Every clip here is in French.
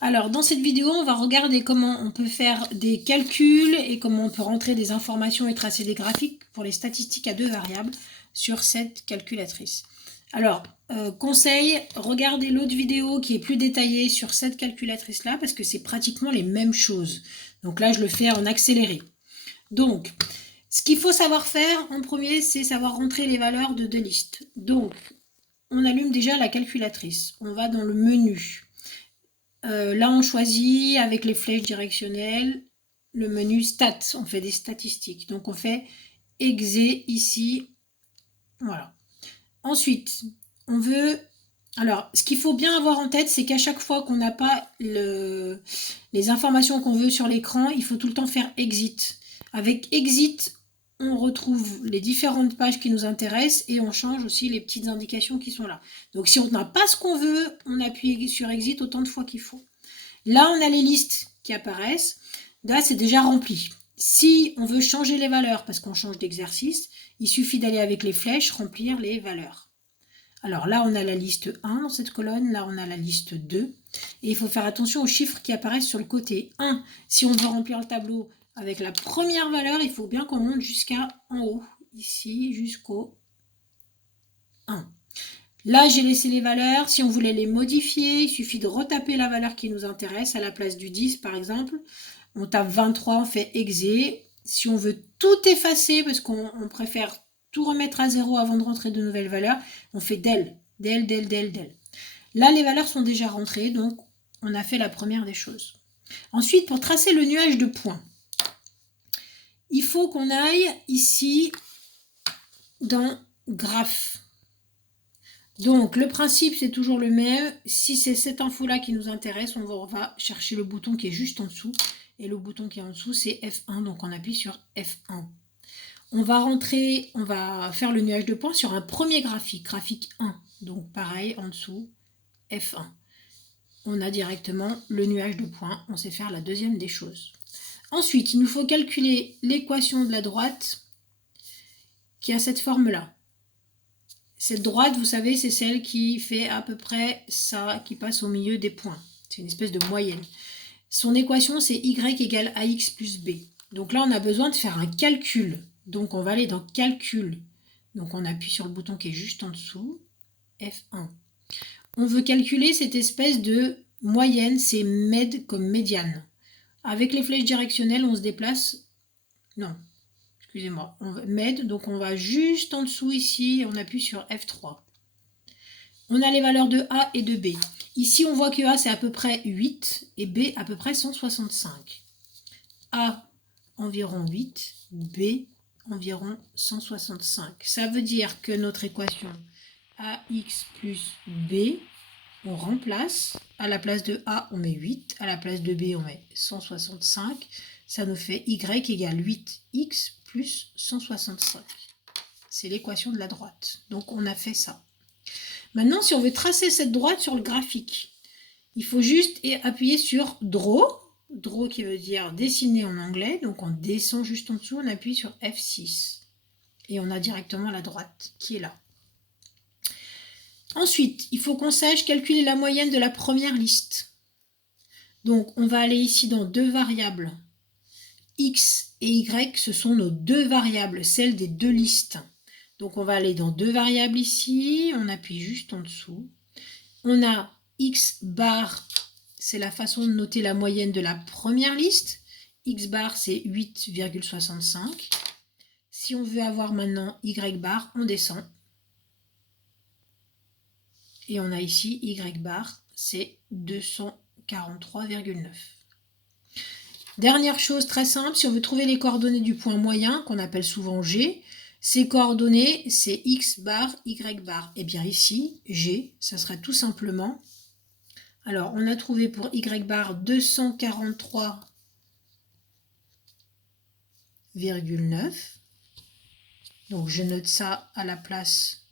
Alors, dans cette vidéo, on va regarder comment on peut faire des calculs et comment on peut rentrer des informations et tracer des graphiques pour les statistiques à deux variables sur cette calculatrice. Alors, conseil, regardez l'autre vidéo qui est plus détaillée sur cette calculatrice-là parce que c'est pratiquement les mêmes choses. Donc là, je le fais en accéléré. Donc, ce qu'il faut savoir faire en premier, c'est savoir rentrer les valeurs de deux listes. Donc, on allume déjà la calculatrice. On va dans le menu. Là, on choisit avec les flèches directionnelles le menu stats. On fait des statistiques. Donc, on fait exé ici. Voilà. Ensuite, on veut... Alors, ce qu'il faut bien avoir en tête, c'est qu'à chaque fois qu'on n'a pas les informations qu'on veut sur l'écran, il faut tout le temps faire exit. Avec exit, on retrouve les différentes pages qui nous intéressent et on change aussi les petites indications qui sont là. Donc, si on n'a pas ce qu'on veut, on appuie sur exit autant de fois qu'il faut. Là, on a les listes qui apparaissent. Là, c'est déjà rempli. Si on veut changer les valeurs parce qu'on change d'exercice, il suffit d'aller avec les flèches, remplir les valeurs. Alors là, on a la liste 1 dans cette colonne. Là, on a la liste 2. Et il faut faire attention aux chiffres qui apparaissent sur le côté. 1, si on veut remplir le tableau avec la première valeur, il faut bien qu'on monte jusqu'à en haut. Ici, jusqu'au 1. Là, j'ai laissé les valeurs. Si on voulait les modifier, il suffit de retaper la valeur qui nous intéresse. À la place du 10, par exemple, on tape 23, on fait exé. Si on veut tout effacer, parce qu'on préfère tout remettre à 0 avant de rentrer de nouvelles valeurs, on fait del. Là, les valeurs sont déjà rentrées, donc on a fait la première des choses. Ensuite, pour tracer le nuage de points, il faut qu'on aille ici dans graphe. Donc, le principe, c'est toujours le même. Si c'est cette info-là qui nous intéresse, on va chercher le bouton qui est juste en dessous. Et le bouton qui est en dessous, c'est F1. Donc, on appuie sur F1. On va faire le nuage de points sur un premier graphique, graphique 1. Donc, pareil, en dessous, F1. On a directement le nuage de points. On sait faire la deuxième des choses. Ensuite, il nous faut calculer l'équation de la droite qui a cette forme-là. Cette droite, vous savez, c'est celle qui fait à peu près ça, qui passe au milieu des points. C'est une espèce de moyenne. Son équation, c'est y égale ax plus b. Donc là, on a besoin de faire un calcul. Donc on va aller dans calcul. Donc on appuie sur le bouton qui est juste en dessous, F1. On veut calculer cette espèce de moyenne, c'est med comme médiane. Avec les flèches directionnelles, on se déplace... Non, excusez-moi, med, donc on va juste en dessous ici, on appuie sur F3. On a les valeurs de A et de B. Ici, on voit que A, c'est à peu près 8 et B, à peu près 165. A, environ 8, B, environ 165. Ça veut dire que notre équation AX plus B, on remplace. À la place de A, on met 8. À la place de B, on met 165. Ça nous fait Y égale 8X plus 165. C'est l'équation de la droite. Donc, on a fait ça. Maintenant, si on veut tracer cette droite sur le graphique, il faut juste appuyer sur Draw. Draw qui veut dire dessiner en anglais. Donc, on descend juste en dessous, on appuie sur F6. Et on a directement la droite qui est là. Ensuite, il faut qu'on sache calculer la moyenne de la première liste. Donc, on va aller ici dans deux variables. X et Y, ce sont nos deux variables, celles des deux listes. Donc, on va aller dans deux variables ici. On appuie juste en dessous. On a X bar, c'est la façon de noter la moyenne de la première liste. X bar, c'est 8,65. Si on veut avoir maintenant Y bar, on descend. Et on a ici Y bar, c'est 243,9. Dernière chose très simple, si on veut trouver les coordonnées du point moyen, qu'on appelle souvent G, ces coordonnées, c'est X bar, Y bar. Et bien ici, G, ça sera tout simplement... Alors, on a trouvé pour Y bar 243,9. Donc, je note ça à la place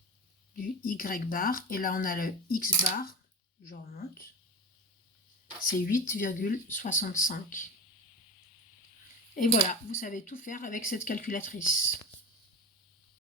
du Y bar. Et là, on a le X bar. Je remonte. C'est 8,65. Et voilà, vous savez tout faire avec cette calculatrice.